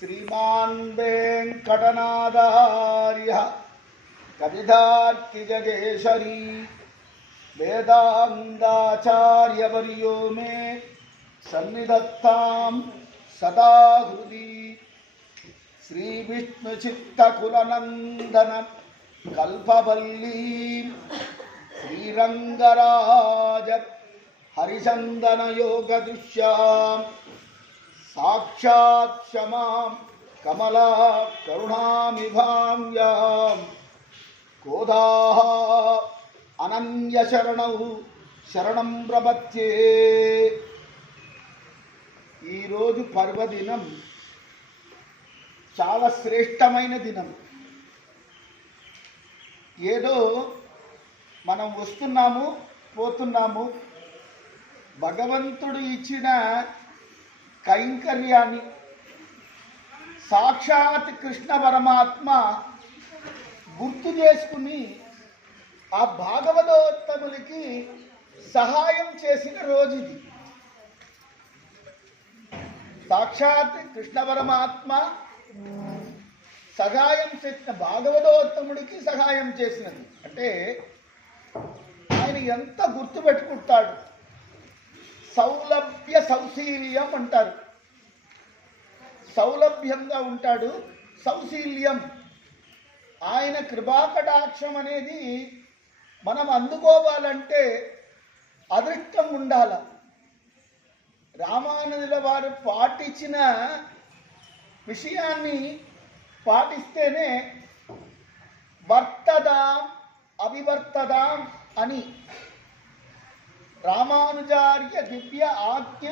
శ్రీమాన్ వెంకటనాథార్య కవిధార్తి జగేశరీ వేదాందాచార్యవర్యో మే సన్నిధత్తాం సదా హృది శ్రీవిష్ణుచిత్తకులనందన కల్పవల్లీ శ్రీరంగరాజ హరిచందనయోగ దృశ్యాం సాక్షాత్ క్షమాం కమలా కరుణామిభాంగ్యాం క్రోధా అనన్యశరణౌ శరణం ప్రపత్యే ఈరోజు పర్వదినం చాలా శ్రేష్టమైన దినం. ఏదో మనం వస్తున్నాము పోతున్నాము. భగవంతుడు ఇచ్చిన కైంకర్యాన్ని. సాక్షాత్ కృష్ణ పరమాత్మ గుర్తు చేసుకుని ఆ భాగవతోత్తములకి సహాయం చేసిన రోజు ఇది. సాక్షాత్ కృష్ణ పరమాత్మ సహాయం చేసిన భాగవతోత్తముడికి సహాయం చేసినది. అంటే ఆయన ఎంత గుర్తు పెట్టుకుంటాడు? సౌలభ్య సౌశీల్యం అంటారు. సౌలభ్యంగా ఉంటాడు సౌశీల్యం. ఆయన కృపాకటాక్షం అనేది మనం అందుకోవాలంటే అదృష్టం ఉండాల. రామానుజుల వారు పాటించిన విషయాన్ని పాటిస్తేనే వర్తదాం అవివర్తదాం అని రామానుజార్య దివ్య ఆజ్ఞ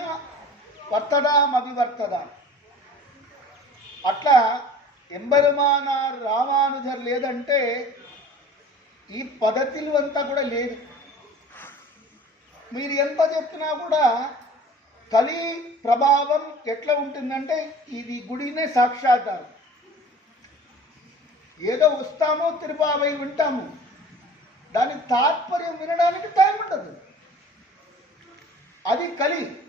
వర్తదాం అట్లా ఎంబెరుమానార్ రామానుజర్ లేదంటే ఈ పద్ధతులు అంతా కూడా లేదు. మీరు ఎంత చెప్పినా కూడా కలి ప్రభావం ఎట్లా ఉంటుందంటే ఇది గుడినే సాక్షాత్కారం. ఏదో వస్తామో తిరుపావై వింటాము. దాని తాత్పర్యం వినడానికి టైం ఉండదు. అది కలి.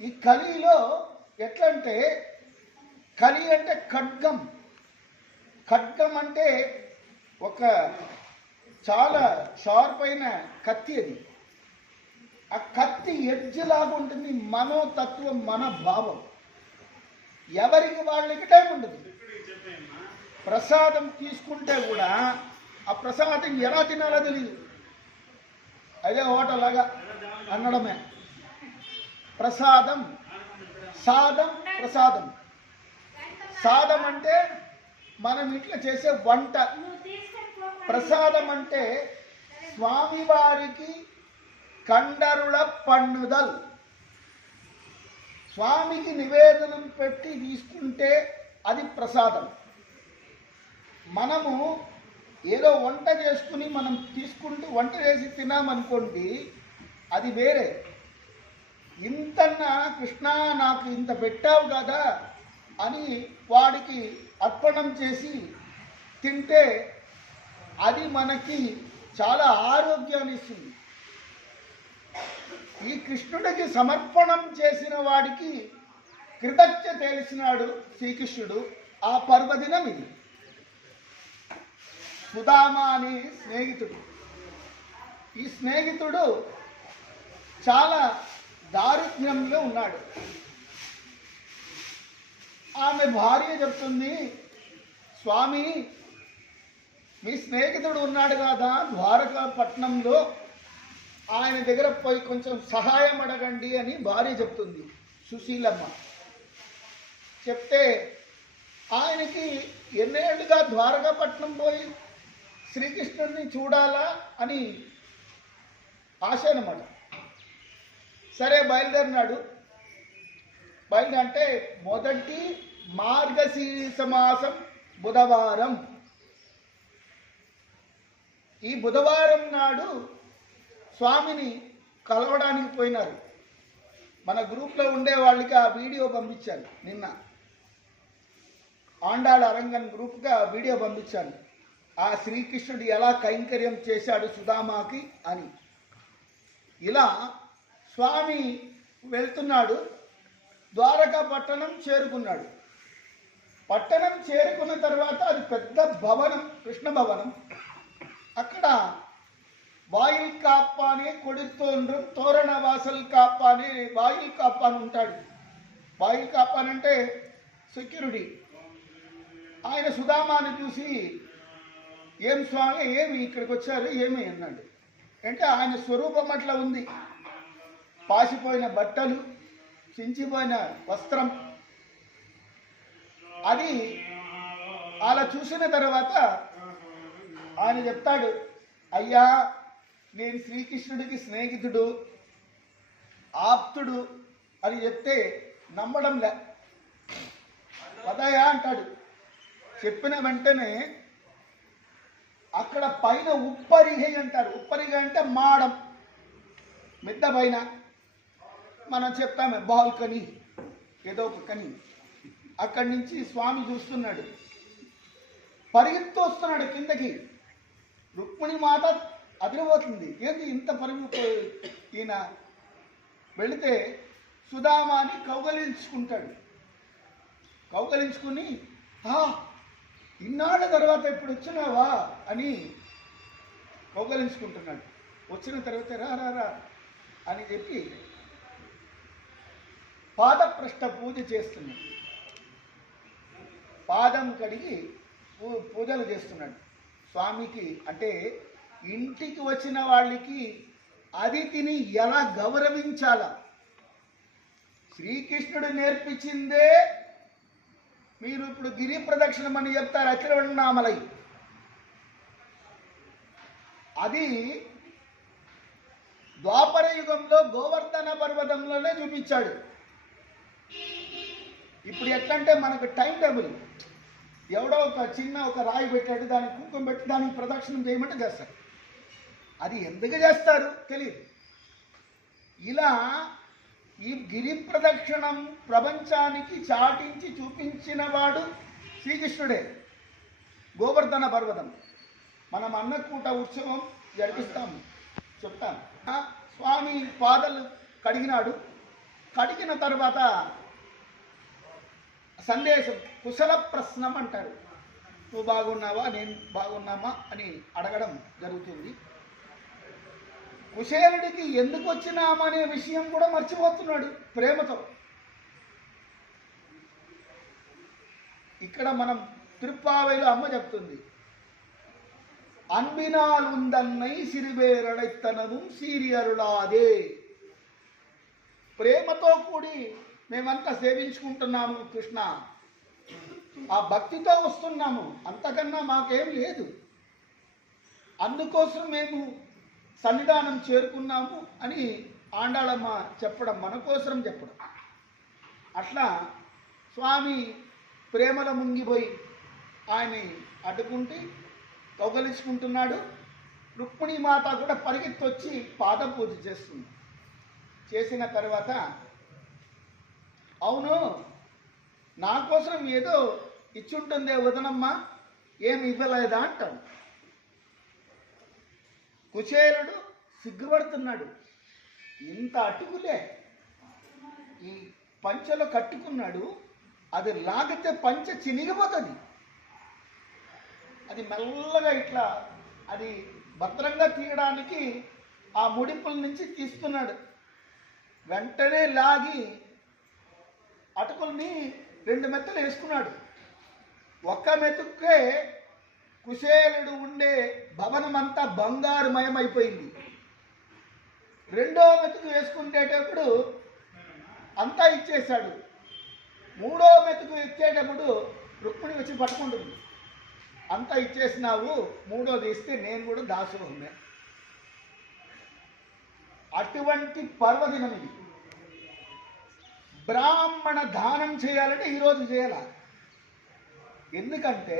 ఈ కలిలో ఎట్లంటే కలి అంటే ఖడ్గం. ఖడ్గం అంటే ఒక చాలా షార్ప్ అయిన కత్తి అది. ఆ కత్తి ఎడ్జ్ లాగా ఉంటుంది మనోతత్వం మన భావం. ఎవరికి వాళ్ళకి టైం ఉండదు. ప్రసాదం తీసుకుంటే కూడా ఆ ప్రసాదం ఎలా తినాలో తెలియదు అదే హోటల్ లాగా. అనడమే ప్రసాదం సాదం ప్రసాదం సాదం అంటే మనం ఇట్లా చేసే వంట. ప్రసాదం అంటే స్వామివారికి కండరుల పన్నుదల్ స్వామికి నివేదనం పెట్టి తీసుకుంటే అది ప్రసాదం. మనము ఏదో వంట చేసుకుని మనం తీసుకుంటూ వంట చేసి తినామనుకోండి అది వేరే. ఇంతన్నా కృష్ణ నాకు ఇంత పెట్టావు కదా అని వాడికి అర్పణం చేసి తింటే అది మనకి చాలా ఆరోగ్యాన్ని ఇస్తుంది ఈ కృష్ణుడికి సమర్పణం చేసిన వాడికి కృతజ్ఞ తెలిసినాడు శ్రీకృష్ణుడు ఆ పర్వదినం ఇది. సుధామ అని స్నేహితుడు. ఈ స్నేహితుడు చాలా దారిద్ర్యంలో ఉన్నాడు. ఆమె భార్య చెప్తుంది స్వామి మీ స్నేహితుడు ఉన్నాడు కదా ద్వారకాపట్నంలో. ఆయన దగ్గర పోయి కొంచెం సహాయం అడగండి అని భార్య చెప్తుంది సుశీలమ్మ. చెప్తే ఆయనకి ఎన్నేళ్ళుగా ద్వారకాపట్నం పోయి శ్రీకృష్ణుడిని చూడాలా అని ఆశ అనమాట సరే బయలుదేరినాడు. బయలుదేరి అంటే మొదటి మార్గశీర్ష మాసం బుధవారం. ఈ బుధవారం నాడు స్వామిని కలవడానికి పోయినారు. మన గ్రూప్లో ఉండే వాళ్ళకి ఆ వీడియో పంపించాను నిన్న. ఆండాళ అరంగన్ గ్రూప్గా ఆ వీడియో పంపించాను. ఆ శ్రీకృష్ణుడు ఎలా కైంకర్యం చేశాడు సుధామాకి అని. ఇలా స్వామి వెళ్తున్నాడు ద్వారకా పట్టణం చేరుకున్నాడు. పట్టణం చేరుకున్న తర్వాత అది పెద్ద భవనం కృష్ణ భవనం. అక్కడ వాయిల్ కాప్ప కొడుతోండ్రు తోరణ వాసల్ కాప్ప వాయిల్ కాప్ప అని ఉంటాడు. వాయిల్ కాప్ప అంటే సెక్యూరిటీ ఆయన సుధామాని చూసి ఏం స్వామి ఏమి ఇక్కడికి వచ్చారు? ఏమి? అన్నాడు. అంటే ఆయన స్వరూపం అట్లా ఉంది. పాసిపోయిన బట్టలు చించిపోయిన వస్త్రం. అది అలా చూసిన తర్వాత ఆయన చెప్తాడు అయ్యా నేను శ్రీకృష్ణుడికి స్నేహితుడు ఆప్తుడు అని చెప్తే నమ్మడం లే. పదయా అంటాడు. చెప్పిన వెంటనే అక్కడ పైన ఉప్పరిగ అంటారు. ఉప్పరిగ అంటే మాడం మిద్ద పైన మనం చెప్తామే బాల్కనీ ఏదో ఒక కని. అక్కడి నుంచి స్వామి చూస్తున్నాడు. పరిగెత్తు వస్తున్నాడు కిందకి. రుక్మిణి మాత అదిరిపోతుంది. ఏంది ఇంత పరుగు ఈయన వెళితే సుధామాని కౌగలించుకుంటాడు. కౌగలించుకుని హా ఇన్నాళ్ళ తర్వాత ఇప్పుడు వచ్చినావా? అని కౌగలించుకుంటున్నాడు. వచ్చిన తర్వాత రా రా రా అని చెప్పి పాదప్రష్ట పూజ చేస్తున్నాడు. పాదం కడిగి పూ- పూజలు చేస్తున్నాడు. స్వామికి అంటే ఇంటికి వచ్చిన వాళ్ళకి అతిథిని ఎలా గౌరవించాలా? శ్రీకృష్ణుడు నేర్పించిందే మీరు ఇప్పుడు గిరి ప్రదక్షిణం అని చెప్తారు అఖిలవన్నామలై అది ద్వాపర యుగంలో గోవర్ధన పర్వతంలోనే చూపించాడు. ఇప్పుడు ఎట్లంటే మనకు టైం టేబుల్. ఎవడో ఒక చిన్న ఒక రాయి పెట్టాడు దానికి కుంకుమ పెట్టి దానికి ప్రదక్షిణం చేయమంటే చేస్తారు. అది ఎందుకు చేస్తారు తెలియదు ఇలా ఈ గిరి ప్రదక్షిణం ప్రపంచానికి చాటించి చూపించిన వాడు శ్రీకృష్ణుడే. గోవర్ధన పర్వతం. మనం అన్నకూట ఉత్సవం జరిపిస్తాము. చెప్తాను. స్వామి పాదలు కడిగినాడు. కడిగిన తర్వాత సందేశం కుశల ప్రశ్నం అంటారు. నువ్వు బాగున్నావా? నేను బాగున్నామా? అని అడగడం జరుగుతుంది. కుశేలుడికి ఎందుకు వచ్చినామనే విషయం కూడా మర్చిపోతున్నాడు ప్రేమతో. ఇక్కడ మనం తిరుప్పావైలో అమ్మ చెప్తుంది. అన్బినాల్ ఉందన్నై సిరివేరడైతనము సీరియరులాదే ప్రేమతో కూడి మేమంతా సేవించుకుంటున్నాము కృష్ణ. ఆ భక్తితో వస్తున్నాము. అంతకన్నా మాకేం లేదు. అందుకోసం మేము సన్నిధానం చేరుకున్నాము అని ఆండాళమ్మ చెప్పడం మన కోసం చెప్పడం. అట్లా స్వామి ప్రేమలో ముంగిపోయి ఆయన్ని అడ్డుకుంటే కౌగలించుకుంటున్నాడు. రుక్మిణి మాత కూడా పరిగెత్తొచ్చి పాద పూజ చేస్తుంది. చేసిన తర్వాత అవును. నా కోసం ఏదో ఇచ్చుంటుందే వదనమ్మా. ఏమి ఇవ్వలేదా అంటాడు. కుచేలుడు సిగ్గుపడుతున్నాడు. ఇంత అటుకులే. ఈ పంచలో కట్టుకున్నాడు. అది లాగితే పంచ చినిగిపోతుంది. అది మెల్లగా ఇట్లా అది భద్రంగా తీయడానికి ఆ ముడిపుల నుంచి తీస్తున్నాడు. వెంటనే లాగి అటుకుల్ని రెండు మెత్తలు వేసుకున్నాడు. ఒక్క మెతుక్కే కుశేలుడు ఉండే భవనం అంతా బంగారుమయమైపోయింది. రెండో మెతుకు వేసుకునేటప్పుడు అంతా ఇచ్చేశాడు. మూడో మెతుకు ఇచ్చేటప్పుడు రుక్మిణి వచ్చి పట్టుకుంటుంది. అంతా ఇచ్చేసినావు మూడోది ఇస్తే నేను కూడా దాసుకున్నా అటువంటి పర్వదినం ఇది బ్రాహ్మణ దానం చేయాలంటే ఈరోజు చేయాల? ఎందుకంటే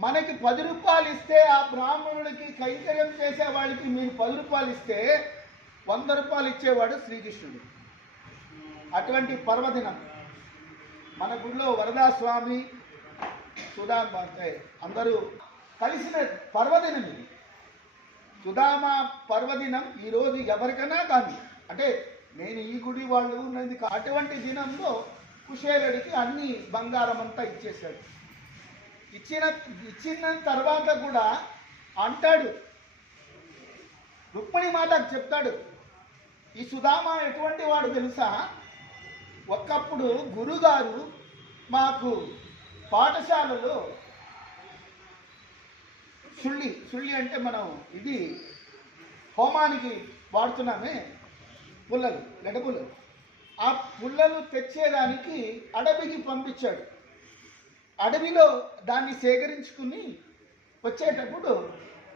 మనకి పది రూపాయలు ఇస్తే ఆ బ్రాహ్మణుడికి కైంకర్యం చేసే వాళ్ళకి మీరు పది రూపాయలు ఇస్తే వంద రూపాయలు ఇచ్చేవాడు శ్రీకృష్ణుడు. అటువంటి పర్వదినం మన గుడిలో వరదాస్వామి సుధామ అందరూ కలిసిన పర్వదినం ఇది. సుధామ పర్వదినం ఈరోజు ఎవరికైనా కానీ అంటే నేను ఈ గుడి వాళ్ళు ఉన్నది అటువంటి దినంలో కుశేలుడికి అన్ని బంగారం అంతా ఇచ్చేశాడు. ఇచ్చిన ఇచ్చిన తర్వాత కూడా అంటాడు. రుక్మిణి మాట చెప్తాడు ఈ సుధామ ఎటువంటి వాడు తెలుసా? ఒకప్పుడు గురుగారు మాకు పాఠశాలలో సుళ్ళి సుళ్ళి అంటే మనం ఇది హోమానికి వాడుతున్నామే. పుల్లలు గడ్డ ఆ పుల్లలు తెచ్చేదానికి అడవికి పంపించాడు. అడవిలో దాన్ని సేకరించుకుని వచ్చేటప్పుడు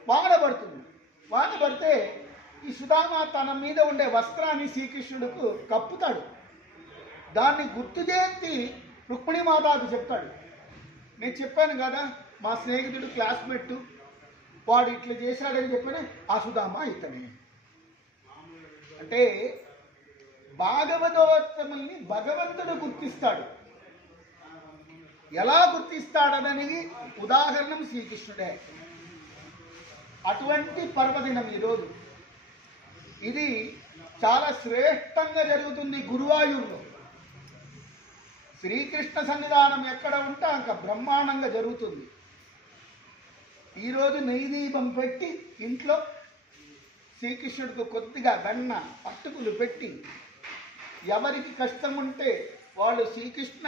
వాన పడుతుంది. వాన పడితే ఈ సుధామ తన మీద ఉండే వస్త్రాన్ని శ్రీకృష్ణుడికి కప్పుతాడు. దాన్ని గుర్తు చేసి రుక్మిణీమాతాకు చెప్తాడు. నేను చెప్పాను కదా మా స్నేహితుడు క్లాస్మేట్ వాడు ఇట్లా చేశాడని చెప్పిన ఆ సుధామ ఇతనే. అంటే భాగవతోత్తముల్ని భగవంతుడు గుర్తిస్తాడు. ఎలా గుర్తిస్తాడనని ఉదాహరణం శ్రీకృష్ణుడే. అటువంటి పర్వదినం ఈరోజు. ఇది చాలా శ్రేష్టంగా జరుగుతుంది గురువాయూరులో. శ్రీకృష్ణ సన్నిధానం ఎక్కడ ఉంటే అక్కడ బ్రహ్మాండంగా జరుగుతుంది. ఈరోజు నెయ్యి దీపం పెట్టి ఇంట్లో శ్రీకృష్ణుడికి కొద్దిగా వెన్న అట్టుకులు పెట్టి ఎవరికి కష్టం ఉంటే వాళ్ళు శ్రీకృష్ణ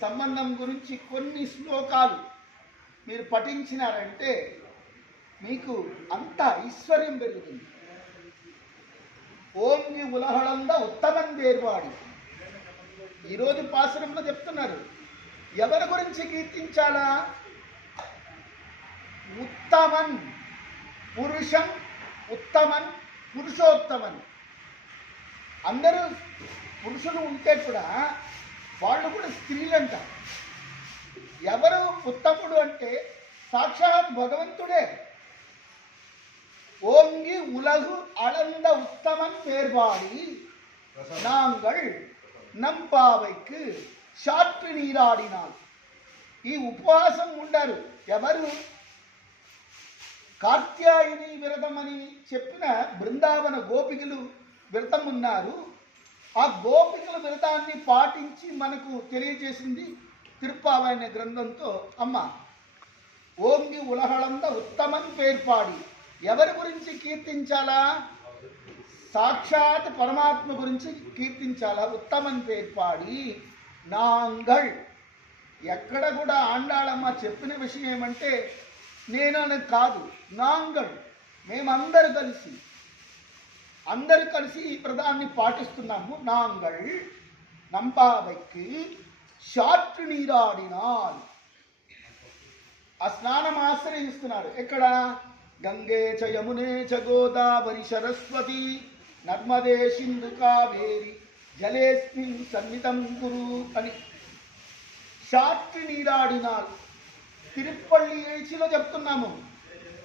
సంబంధం గురించి కొన్ని శ్లోకాలు మీరు పఠించినారంటే మీకు అంత ఐశ్వర్యం పెరుగుతుంది. ఓం నీ ఉలహళంద ఉత్తమం దేర్వాడు ఈరోజు పాసరంలో చెప్తున్నారు ఎవరి గురించి కీర్తించాలా? ఉత్తమన్ పురుషం ఉత్తమన్ పురుషోత్తమన్ అందరూ పురుషులు ఉంటే కూడా వాళ్ళు కూడా స్త్రీలంట ఎవరు ఉత్తముడు అంటే సాక్షాత్ భగవంతుడే ఓంగి ఉలగు அளந்த உத்தமன் பேர்பாடி நாங்கள் நம்பாவைக்கு சாற்று நீராடினாள் ఈ ఉపవాసం ఉండరు ఎవరు కార్త్యాయని వ్రతం అని చెప్పిన బృందావన గోపికలు వ్రతం ఉన్నారు ఆ గోపికల వ్రతాన్ని పాటించి మనకు తెలియజేసింది తిరుప్పావ గ్రంథంతో అమ్మ ఓంగి ఉలహళంద ఉత్తమం పేర్పాడి. ఎవరి గురించి కీర్తించాలా? సాక్షాత్ పరమాత్మ గురించి కీర్తించాలా? ఉత్తమం పేర్పాడి. నాంగల్ ఎక్కడ కూడా ఆండాళమ్మ చెప్పిన విషయం ఏమంటే నేనని కాదు కాదు నాంగల్ మేమందరూ కలిసి అందరు కలిసి ఈ ప్రధాన్ని పాటిస్తున్నాము. నాంగల్ నంపావైకి షార్ట్ నీరాడినాడు. ఆ స్నానం ఆశ్రయిస్తున్నారు ఎక్కడ? గంగే చ యమునే చ గోదావరి సరస్వతి నర్మదే సింధు కావేరి జలేస్మిన్ సన్నితం గురు అని. షార్ట్ నీరాడినాడు. తిరుప్పల్లి ఏచిలో చెప్తున్నాము.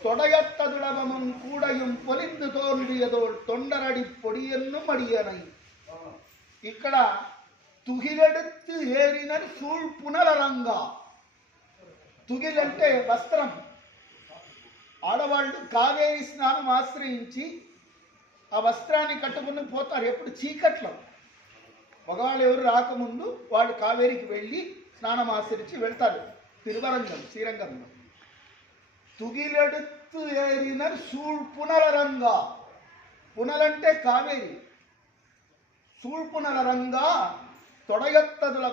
తొడయత్తదుడవమున్ కూడయం పొలిందు తోన్డియదో తొండరడి పొడియన్ను మడియనై ఇక్కడ తుగిలెడుతు ఏరిన సూళ్ పునరరంగా తుగిలంటే వస్త్రం. ఆడవాళ్ళు కావేరి స్నానం ఆశ్రయించి ఆ వస్త్రాన్ని కట్టుకుని పోతారు. ఎప్పుడు చీకట్లో. మగవాళ్ళు ఎవరు రాకముందు వాళ్ళు కావేరికి వెళ్ళి స్నానం ఆచరించి వెళ్తారు. తిరువరంగం ஸ்ரீரங்கம் துகிலெடுத்து ఏరిన சூழ் పునరరంగా పునలంటే కావేరి. సూళ్పునరంగా తొడగత్తదుల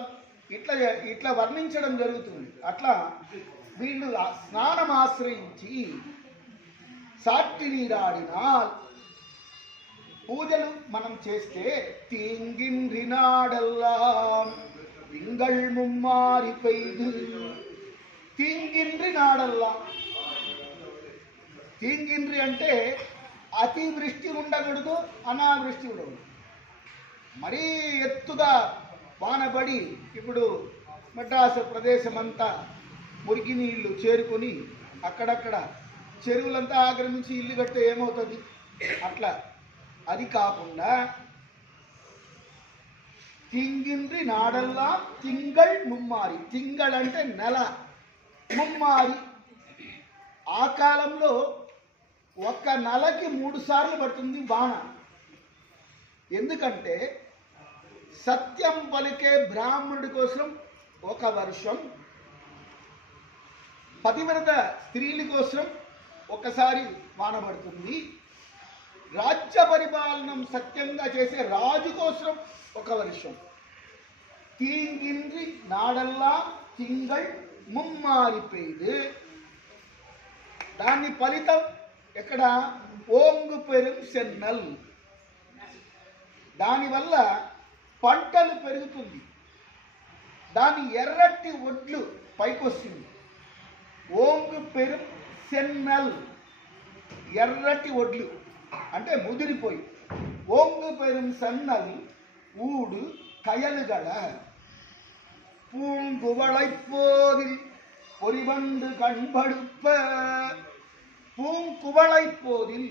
ఇట్లా ఇట్లా వర్ణించడం జరుగుతుంది. అట్లా వీళ్ళు స్నానం ఆశ్రయించి సాటి నీరాడినా పూజలు మనం చేస్తే తీంగిన్రి నాడల్లాం. తింగళ్ ముమ్మారి పెయ్దు నాడల్లా. తీంగిన్రి అంటే అతివృష్టి ఉండకూడదు అనావృష్టి ఉండకూడదు. మరీ ఎత్తుగా వానబడి ఇప్పుడు మెడ్రాసు ప్రదేశం అంతా మురికి నీళ్ళు చేరుకొని అక్కడక్కడ చెరువులంతా ఆక్రమించి ఇల్లు కడితే ఏమవుతుంది? అట్లా. అది కాకుండా తింగిండ్రి నాడల్లా తింగళ్ ముమ్మారి తింగళ్ అంటే నెల. కుమ్మారి. ఆ కాలంలో ఒక్క నెలకి మూడు సార్లు పడుతుంది బాణ. ఎందుకంటే సత్యం పలికే బ్రాహ్మణుడి కోసం ఒక వర్షం పతివ్రత స్త్రీల కోసం ఒకసారి వాన పడుతుంది. రాజ్య పరిపాలనం సత్యంగా చేసే రాజు కోసం ఒక వర్షం. తీంగిండ్రి నాడల్లా తింగళ్ ముమ్మారి దాని ఫలితం ఇక్కడ ఓంగు పెరుగు సెన్నల్. దానివల్ల పంటలు పెరుగుతుంది. దాని ఎర్రటి ఒడ్లు పైకొస్తుంది. ఓంగు పెరు సెన్నల్. ఎర్రటి ఒడ్లు అంటే ముదిరిపోయి. ఓంగు పెరుం సన్నల్ ఊడు కయలుగడ. பூங்குவளைப் போதில் பொறிவண்டு கண்படுப்ப పూంకువళై పోదిల్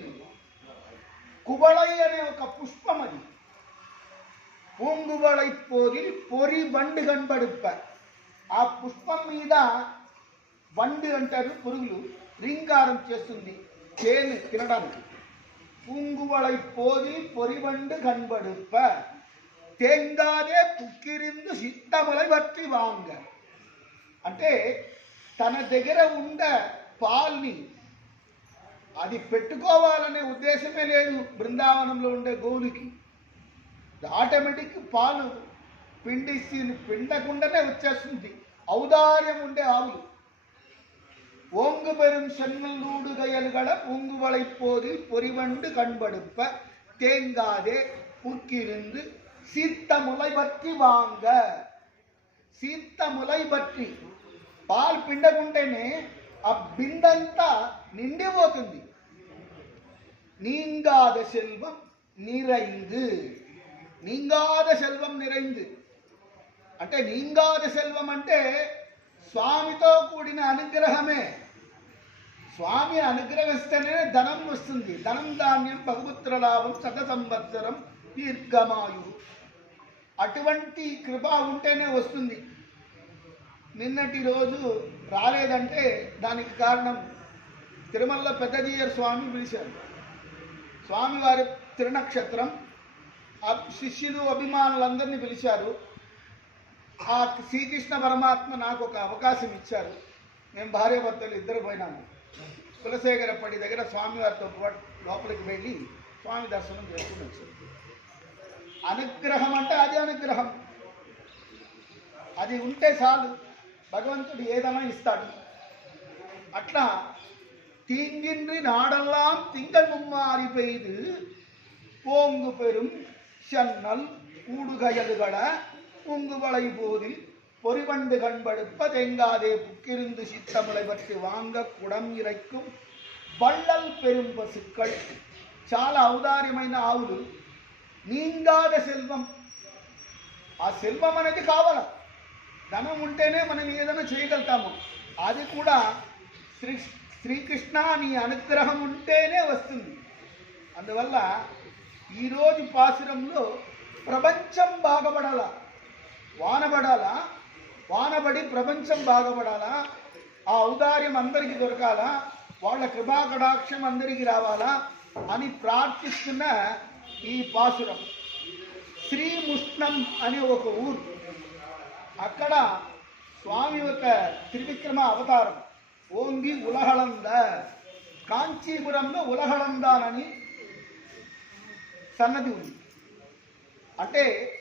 కువళై అనే ఒక పుష్పం అది పూంగువళై పోదిల్ పొరి బండు కనబడుప్ప ఆ పుష్పం మీద బండు అంటారు పురుగులు రింగారం చేస్తుంది తేనె తినడానికి பூங்குவளை போதில் பொறிவண்டு கண்படுப்ப தேங்காதே పుక్కిరిందు సిత్తములై బట్టి వాంగ అంటే తన దగ్గర ఉన్న పాల్ని అది పెట్టుకోవాలనే ఉద్దేశమే లేదు బృందావనంలో ఉండే గోవులకి ఆటోమేటిక్ పాలు పిండిసి పిండకుండానే వచ్చేస్తుంది ఔదార్యం ఉండే ఆవులు ஓங்கு பெரும் சென்னலூடு கயல்கள பூங்குவளை போதில் பொறிவண்டு கண்படுப்ப தேங்காதே புக்கிருந்து சீத்த முளை பற்றி வாங்க సీత ములై బట్టి పాలు పిండకుంటేనే ఆ బిందంతా నిండిపోతుంది நீங்காத செல்வம் நிறைந்து நீங்காத సెల్వం నిరైంది అంటే నీంగాద సెల్వం అంటే స్వామితో కూడిన అనుగ్రహమే స్వామి అనుగ్రహిస్తేనే ధనం వస్తుంది ధనం ధాన్యం బహుపుత్ర లాభం శత సంవత్సరం దీర్ఘమాయు అటువంటి కృప ఉంటేనే వస్తుంది. నిన్నటి రోజు రాలేదంటే దానికి కారణం తిరుమలలో పెద్దదీయర్ స్వామి పిలిచారు. స్వామివారి తిరునక్షత్రం ఆ శిష్యులు అభిమానులందరినీ పిలిచారు. ఆ శ్రీకృష్ణ పరమాత్మ నాకు ఒక అవకాశం ఇచ్చారు. మేము భార్యాభర్తలు ఇద్దరు పోయినాము. కులశేఖరపడి దగ్గర స్వామివారితో పాటు లోపలికి వెళ్ళి స్వామి దర్శనం చేసుకుని వచ్చారు. అనుగ్రహం అంటే అది అనుగ్రహం అది ఉంటే చాలు భగవంతుడు ఏదైనా ఇస్తాడు అట్లా தீங்கின்றி நாடெல்லாம் திங்கள் மும்மாறி பெய்து போங்கு பெரும் சென்னல் ஊடுகயல்கள உங்கு வளை போதில் பொறிவண்டு கண்படுப்ப தெங்காதே புக்கிருந்து சித்தமிழை பற்றி வாங்க குடம் இறைக்கும் வள்ளல் பெரும் பசுக்கள். చాలా ఔదార్యమైన ఆవులు నీంగాద సెల్వం ఆ సెల్వం అనేది కావాల. ధనం ఉంటేనే మనం ఏదైనా చేయగలుగుతాము. అది కూడా శ్రీ శ్రీకృష్ణ నీ అనుగ్రహం ఉంటేనే వస్తుంది. అందువల్ల ఈరోజు పాసురంలో ప్రపంచం బాగుపడాలా? వానబడాలా? వానబడి ప్రపంచం బాగుపడాలా? ఆ ఔదార్యం అందరికీ దొరకాలా? వాళ్ళ కృపా కటాక్షం అందరికీ రావాలా? అని ప్రార్థిస్తున్న ఈ పాసురం శ్రీముష్ణం అనే ఒక ఊరు. అక్కడ స్వామి యొక్క త్రివిక్రమ అవతారం. ఓంగి ఉలహళంద. కాంచీపురంలో ఉలహళందానని సన్నది ఉంది. అంటే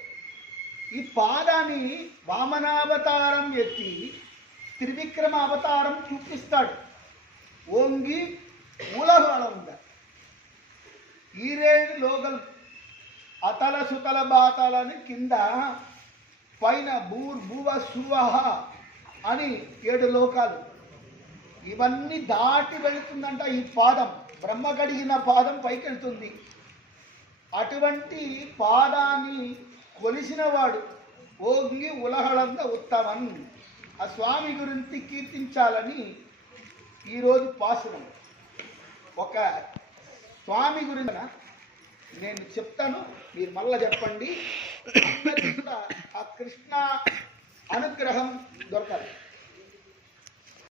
ఈ పాదాన్ని వామనావతారం ఎత్తి త్రివిక్రమ అవతారం చూపిస్తాడు. ఓంగి ఉలహళంద. ఈరేడు లోకల్ అతల సుతల బాతలని కింద పైన భూర్ భువ సువహ అని ఏడు లోకాలు. ఇవన్నీ దాటి వెళుతుందంట ఈ పాదం. బ్రహ్మ కడిగిన పాదం పైకి వెళ్తుంది అటువంటి పాదాన్ని కొలిసినవాడు ఓంగి ఉలహళంద ఉత్తమన్ ఆ స్వామి గురించి కీర్తించాలని ఈరోజు పాసురం ఒక స్వామి గురించి నేను చెప్తాను మీరు మళ్ళా చెప్పండి. ఆ కృష్ణ అనుగ్రహం దొరకాలి.